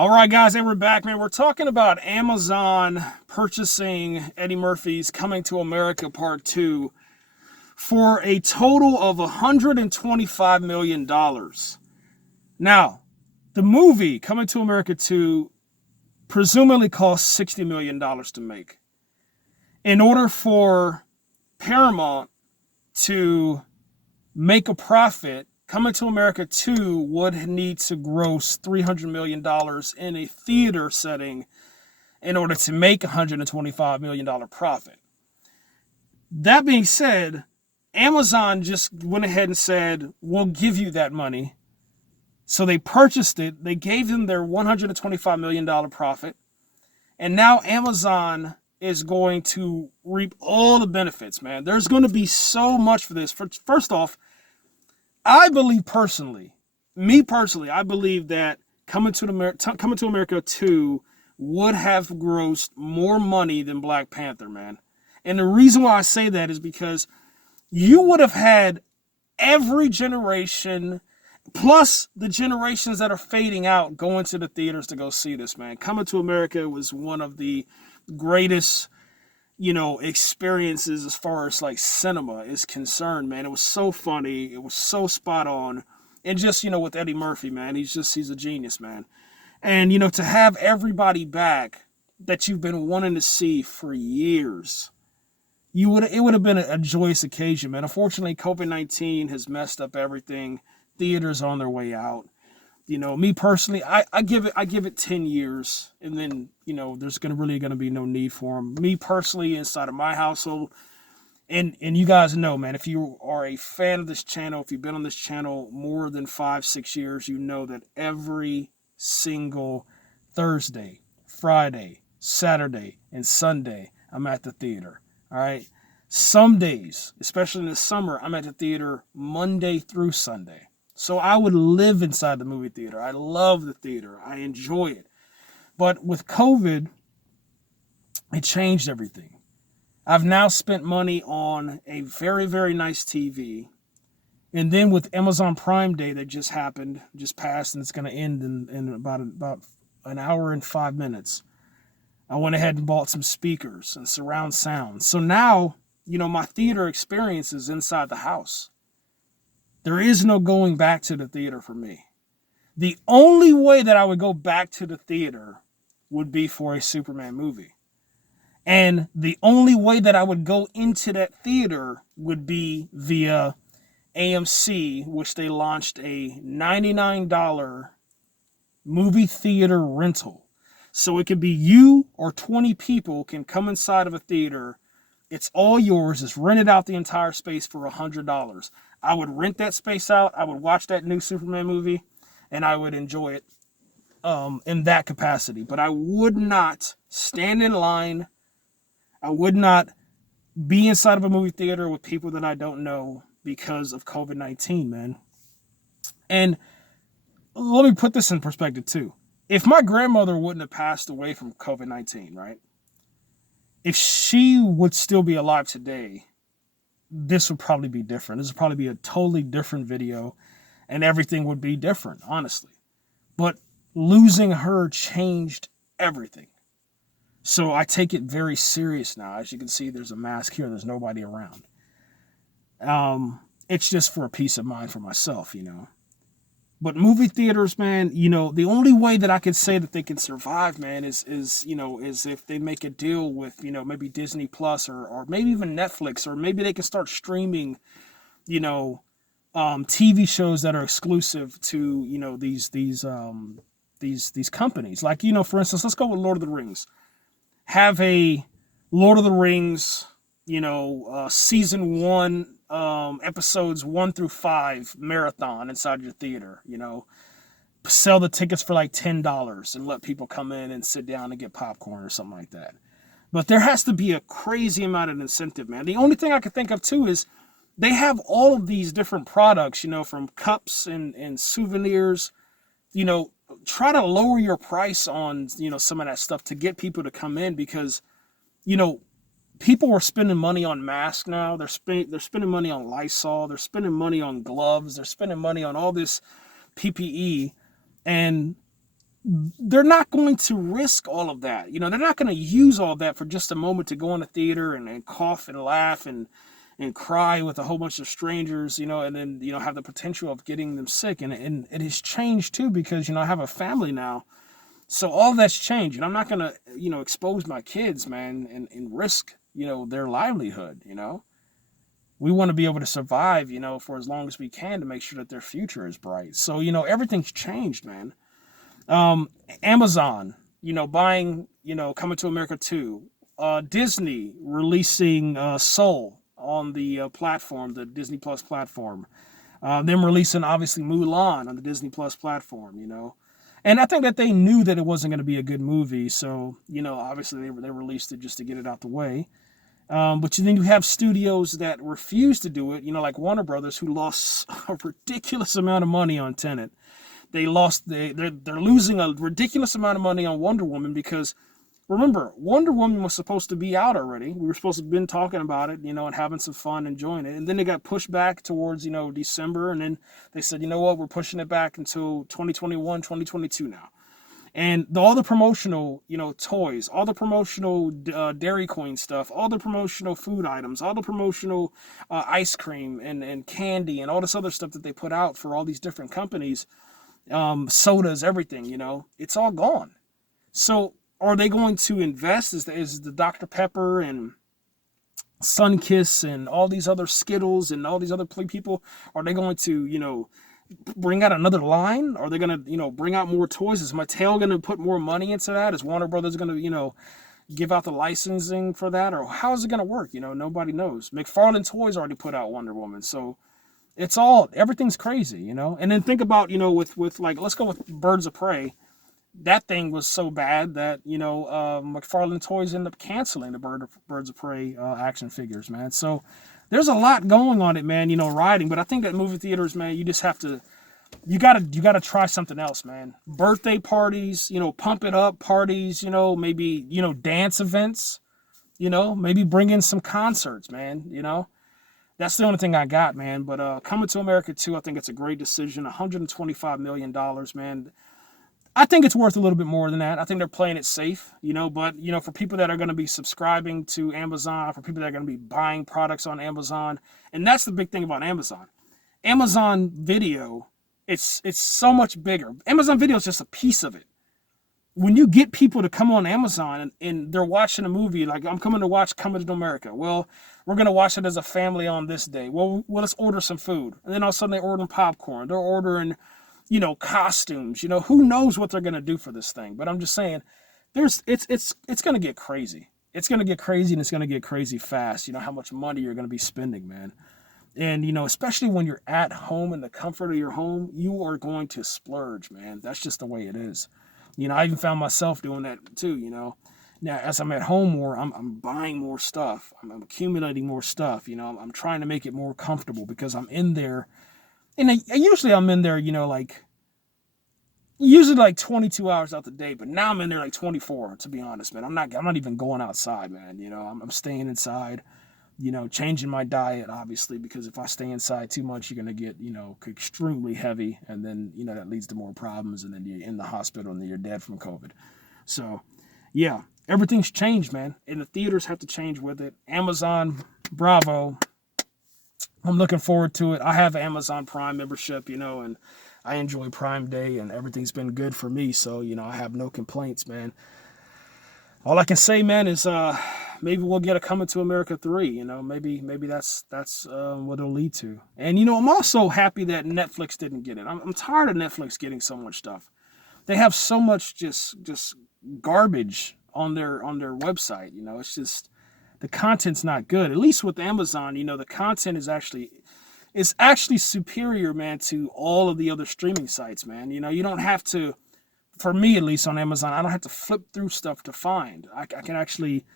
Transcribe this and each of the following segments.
All right, guys, and we're back, man. We're talking about Amazon purchasing Eddie Murphy's Coming to America Part 2 for a total of $125 million. Now, the movie Coming to America 2 presumably cost $60 million to make. In order for Paramount to make a profit, Coming to America 2 would need to gross $300 million in a theater setting in order to make $125 million profit. That being said, Amazon just went ahead and said, we'll give you that money. So they purchased it. They gave them their $125 million profit. And now Amazon is going to reap all the benefits, man. There's going to be so much for this. First off, I believe personally, I believe that Coming to America 2 would have grossed more money than Black Panther, man. And the reason why I say that is because you would have had every generation, plus the generations that are fading out, going to the theaters to go see this, man. Coming to America was one of the greatest experiences as far as like cinema is concerned, man. It was so funny. It was so spot on. And just, with Eddie Murphy, man, he's a genius, man. And, to have everybody back that you've been wanting to see for years, it would have been a joyous occasion, man. Unfortunately, COVID-19 has messed up everything. Theaters are on their way out. Me personally, I give it 10 years, and then, there's going to be no need for them. Me personally, inside of my household, and you guys know, man, if you are a fan of this channel, if you've been on this channel more than 5-6 years, you know that every single Thursday, Friday, Saturday, and Sunday, I'm at the theater. All right. Some days, especially in the summer, I'm at the theater Monday through Sunday. So I would live inside the movie theater. I love the theater. I enjoy it. But with COVID, it changed everything. I've now spent money on a very, very nice TV. And then with Amazon Prime Day that just passed, and it's going to end in about an hour and 5 minutes, I went ahead and bought some speakers and surround sound. So now, my theater experience is inside the house. There is no going back to the theater for me. The only way that I would go back to the theater would be for a Superman movie. And the only way that I would go into that theater would be via AMC, which they launched a $99 movie theater rental. So it could be you or 20 people can come inside of a theater. It's all yours. It's rented out the entire space for $100. I would rent that space out. I would watch that new Superman movie, and I would enjoy it in that capacity. But I would not stand in line. I would not be inside of a movie theater with people that I don't know because of COVID-19, man. And let me put this in perspective, too. If my grandmother wouldn't have passed away from COVID-19, right? If she would still be alive today, this would probably be different. This would probably be a totally different video, and everything would be different, honestly. But losing her changed everything. So I take it very serious now. As you can see, there's a mask here. There's nobody around. It's just for a peace of mind for myself, But movie theaters, man, the only way that I could say that they can survive, man, is if they make a deal with, maybe Disney Plus or maybe even Netflix, or maybe they can start streaming, TV shows that are exclusive to, these companies. Like, for instance, let's go with Lord of the Rings. Have a Lord of the Rings, season 1, episodes 1 through 5 marathon inside your theater. Sell the tickets for like $10 and let people come in and sit down and get popcorn or something like that. But there has to be a crazy amount of incentive, man. The only thing I can think of too is they have all of these different products, from cups and souvenirs. Try to lower your price on some of that stuff to get people to come in, because people are spending money on masks now. They're spending money on Lysol. They're spending money on gloves. They're spending money on all this PPE. And they're not going to risk all of that. They're not going to use all that for just a moment to go in the theater and cough and laugh and cry with a whole bunch of strangers, and then, have the potential of getting them sick. And it has changed too because, I have a family now. So all that's changed. And I'm not going to, expose my kids, man, and risk, their livelihood. We want to be able to survive, for as long as we can to make sure that their future is bright. So, everything's changed, man. Amazon, buying, Coming to America 2. Disney releasing Soul on the platform, the Disney Plus platform. Them releasing, obviously, Mulan on the Disney Plus platform. And I think that they knew that it wasn't going to be a good movie. So, obviously they released it just to get it out the way. But then you have studios that refuse to do it, like Warner Brothers, who lost a ridiculous amount of money on Tenet. They're losing a ridiculous amount of money on Wonder Woman because, remember, Wonder Woman was supposed to be out already. We were supposed to have been talking about it, and having some fun, enjoying it. And then it got pushed back towards, December. And then they said, we're pushing it back until 2021, 2022 now. And all the promotional, toys, all the promotional Dairy Queen stuff, all the promotional food items, all the promotional ice cream and candy and all this other stuff that they put out for all these different companies, sodas, everything, it's all gone. So are they going to invest? Is the Dr. Pepper and Sunkiss and all these other Skittles and all these other people, are they going to, bring out another line? Are they going to, bring out more toys? Is Mattel going to put more money into that? Is Warner Brothers going to, give out the licensing for that? Or how is it going to work? Nobody knows. McFarlane Toys already put out Wonder Woman. So everything's crazy, And then think about, with like, let's go with Birds of Prey. That thing was so bad that, McFarlane Toys ended up canceling the Birds of Prey action figures, man. So there's a lot going on it, man, riding. But I think that movie theaters, man, you just have to, you gotta try something else, man. Birthday parties, pump it up parties, maybe, dance events, maybe bring in some concerts, man, That's the only thing I got, man. But Coming to America 2, I think it's a great decision. $125 million, man. I think it's worth a little bit more than that. I think they're playing it safe, but, for people that are going to be subscribing to Amazon, for people that are going to be buying products on Amazon, and that's the big thing about Amazon. Amazon Video, it's so much bigger. Amazon Video is just a piece of it. When you get people to come on Amazon and they're watching a movie, like I'm coming to watch Coming to America. Well, we're going to watch it as a family on this day. Well, let's order some food. And then all of a sudden they're ordering popcorn. They're ordering costumes, who knows what they're going to do for this thing. But I'm just saying, it's going to get crazy. It's going to get crazy, and it's going to get crazy fast. How much money you're going to be spending, man. And, especially when you're at home in the comfort of your home, you are going to splurge, man. That's just the way it is. I even found myself doing that too, Now, as I'm at home more, I'm buying more stuff. I'm accumulating more stuff, I'm trying to make it more comfortable because I'm in there. And usually I'm in there, usually like 22 hours out the day, but now I'm in there like 24, to be honest, man. I'm not even going outside, man. I'm staying inside, changing my diet, obviously, because if I stay inside too much, you're going to get, extremely heavy. And then, that leads to more problems. And then you're in the hospital and then you're dead from COVID. So, yeah, everything's changed, man. And the theaters have to change with it. Amazon, bravo. I'm looking forward to it. I have an Amazon Prime membership, and I enjoy Prime Day, and everything's been good for me. So, I have no complaints, man. All I can say, man, is maybe we'll get a Coming to America 3. Maybe that's what it'll lead to. And, I'm also happy that Netflix didn't get it. I'm tired of Netflix getting so much stuff. They have so much just garbage on their website. It's just, the content's not good. At least with Amazon, the content is actually superior, man, to all of the other streaming sites, man. You don't have to, for me at least on Amazon, I don't have to flip through stuff to find. I can actually,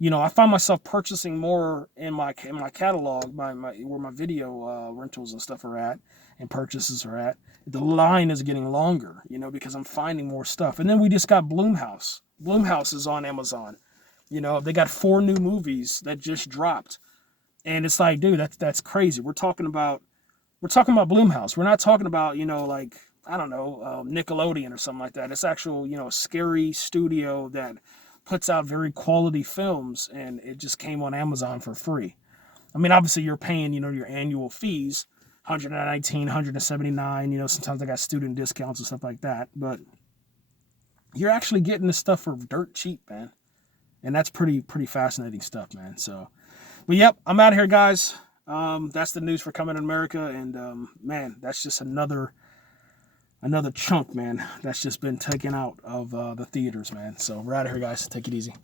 I find myself purchasing more in my catalog, where my video rentals and stuff are at and purchases are at. The line is getting longer, because I'm finding more stuff. And then we just got Blumhouse. Blumhouse is on Amazon. They got 4 new movies that just dropped. And it's like, dude, that's crazy. We're talking about Blumhouse. We're not talking about, like I don't know, Nickelodeon or something like that. It's actual, a scary studio that puts out very quality films, and it just came on Amazon for free. I mean, obviously you're paying, your annual fees, 119, 179. Sometimes I got student discounts and stuff like that, but you're actually getting this stuff for dirt cheap, man. And that's pretty fascinating stuff, man. So, but yep, I'm out of here, guys. That's the news for Coming to America, and man, that's just another chunk, man. That's just been taken out of the theaters, man. So we're out of here, guys. Take it easy.